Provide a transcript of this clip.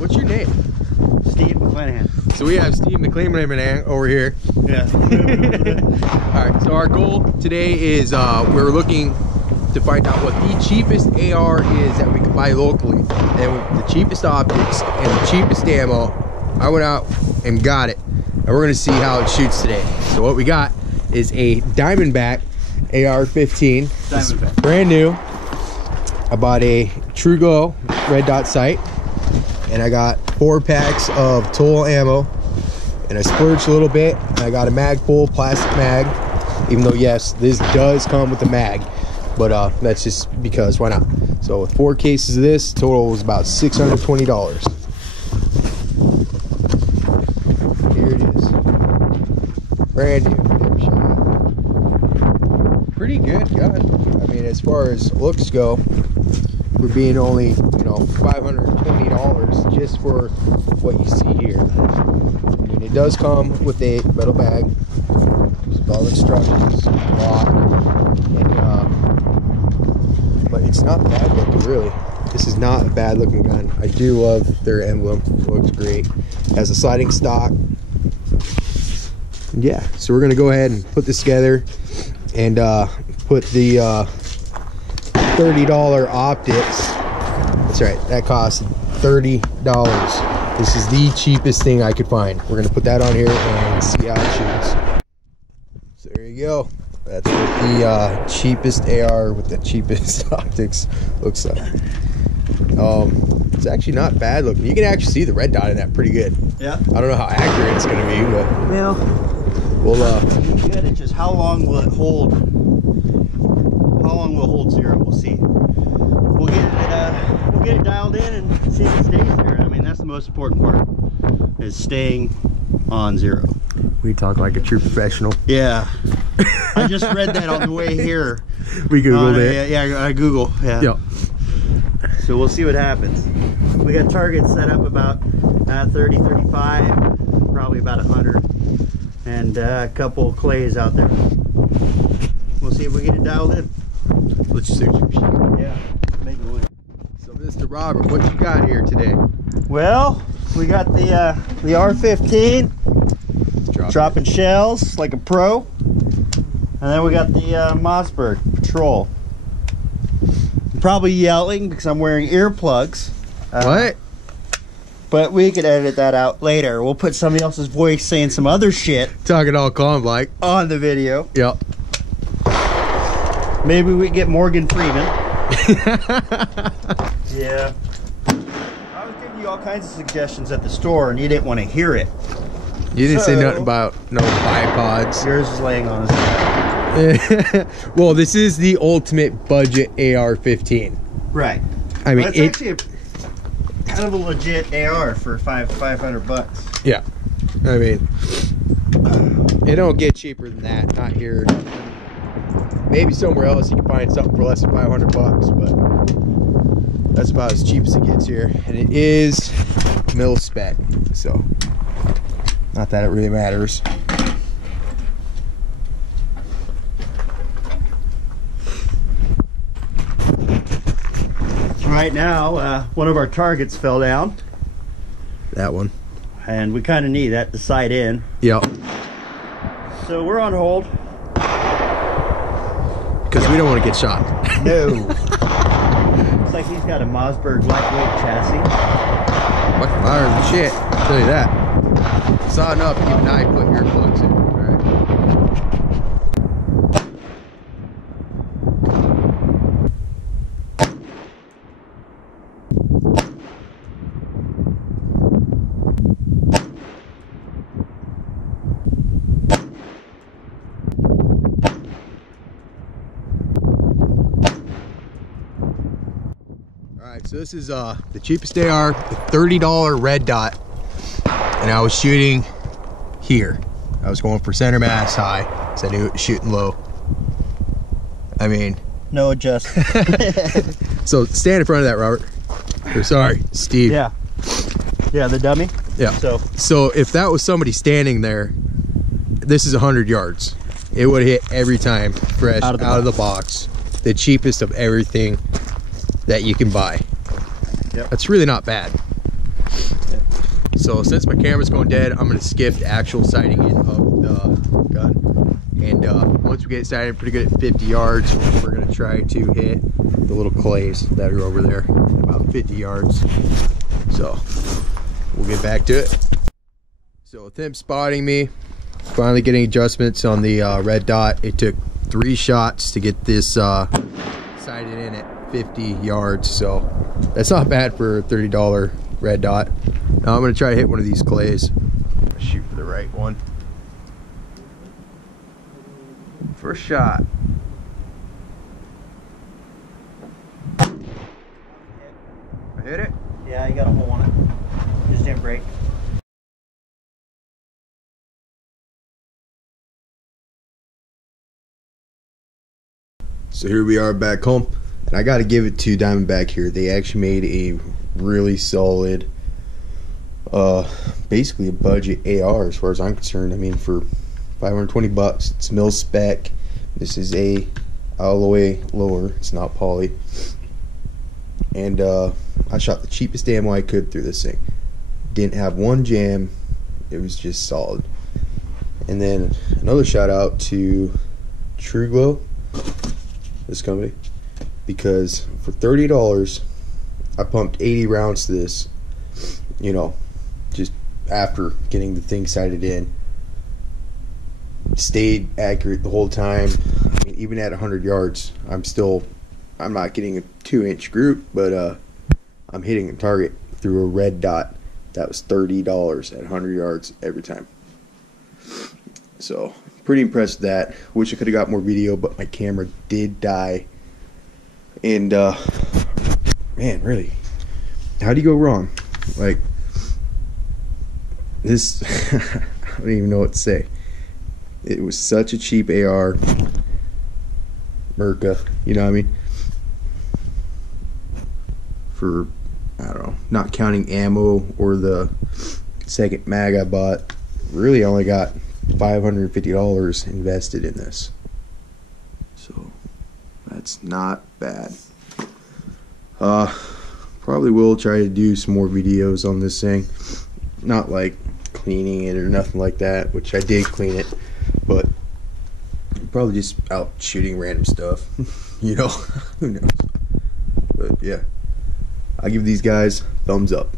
What's your name? Steve McClanahan. So we have Steve McClanahan over here. Yeah. All right, so our goal today is we're looking to find out what the cheapest AR is that we can buy locally, and with the cheapest optics and the cheapest ammo. I went out and got it, and we're gonna see how it shoots today. So what we got is a Diamondback AR15. Diamondback. Brand new. I bought a True Glow red dot sight, and I got 4 packs of total ammo, and I splurged a little bit, and I got a mag pull, plastic mag, even though yes, this does come with a mag, but that's just because why not. So with 4 cases of this, total was about $620. Here it is, brand new, never shot. Pretty good gun. I mean, as far as looks go, for being only, you know, $520 just for what you see here. I mean, it does come with a metal bag with all the instructions, lock, and but it's not bad looking, really. This is not a bad looking gun. I do love their emblem. It looks great. It has a sliding stock. And yeah, so we're gonna go ahead and put this together and put the $30 optics. That's right, that cost $30. This is the cheapest thing I could find. We're gonna put that on here and see how it shoots. So there you go. That's what the cheapest AR with the cheapest optics looks like. It's actually not bad looking. You can actually see the red dot in that pretty good. Yeah. I don't know how accurate it's gonna be, but Well, we'll good. It's just how long will it hold? How long will it hold zero? We'll see. We'll get it dialed in and see if it stays there. I mean, that's the most important part, is staying on zero. we talk like a true professional. Yeah. I just read that on the way here. We Googled it. Yeah, I Google. Yeah. Yep. So we'll see what happens. We got targets set up about 30, 35, probably about 100, and a couple clays out there. We'll see if we get it dialed in. Let's just search your sheet. Yeah, make it win. So Mr. Robert, what you got here today? Well, we got the AR15 dropping shells like a pro, and then we got the Mossberg Patrol. I'm probably yelling because I'm wearing earplugs. What? But we could edit that out later. We'll put somebody else's voice saying some other shit Talking all calm like. on the video. Yep. Maybe we get Morgan Freeman. Yeah. I was giving you all kinds of suggestions at the store, and you didn't want to hear it. You didn't say nothing about no bipods. Yours is laying on his head. Well, this is the ultimate budget AR-15. Right. I mean, Well, it's actually kind of a legit AR for $500. Yeah. I mean, it don't get cheaper than that. Not here. Maybe somewhere else you can find something for less than $500, but that's about as cheap as it gets here. And it is mil spec, so not that it really matters. Right now, one of our targets fell down, That one. and we kind of need that to sight in. Yep. So we're on hold. Because we don't want to get shot. No. Looks like he's got a Mossberg lightweight chassis. Fucking louder than shit, I'll tell you that. Saw enough to even I put earplugs in. Right. Alright, so this is the cheapest AR, the $30 red dot, and I was shooting here. I was going for center mass high, because I knew it was shooting low. I mean, No adjust. so stand in front of that, Robert. Or sorry, Steve. Yeah. Yeah, the dummy. Yeah. So if that was somebody standing there, this is 100 yards. It would hit every time, fresh out of the box. The cheapest of everything that you can buy. Yep. That's really not bad. So since my camera's going dead, I'm gonna skip the actual sighting in of the gun. And once we get sighted pretty good at 50 yards, we're gonna try to hit the little clays that are over there at about 50 yards. So we'll get back to it. So with him spotting me, finally getting adjustments on the red dot, it took 3 shots to get this sighted in at 50 yards. So that's not bad for a $30 red dot. Now I'm gonna try to hit one of these clays. Shoot for the right one. First shot. I hit it? Yeah, you got a hole on it. Just didn't break. So here we are back home, and I got to give it to Diamondback here. They actually made a really solid, basically a budget AR as far as I'm concerned. I mean, for 520 bucks, it's mil spec. This is a alloy lower. It's not poly, and I shot the cheapest ammo I could through this thing. Didn't have one jam. It was just solid. And then another shout out to True Glow, this company, because for $30 I pumped 80 rounds to this, you know, just after getting the thing sighted in. Stayed accurate the whole time. I mean, even at 100 yards I'm not getting a 2-inch group, but I'm hitting a target through a red dot. That was $30 at 100 yards every time. So pretty impressed with that. Wish I could have got more video, but my camera did die. And man, really, how do you go wrong? Like this, I don't even know what to say. It was such a cheap AR, Merca, you know what I mean? For, I don't know, not counting ammo or the second mag I bought, really only got $550 invested in this. So that's not bad. Probably will try to do some more videos on this thing. Not like cleaning it or nothing like that, which I did clean it, but probably just out shooting random stuff. You know, who knows? But yeah, I give these guys thumbs up.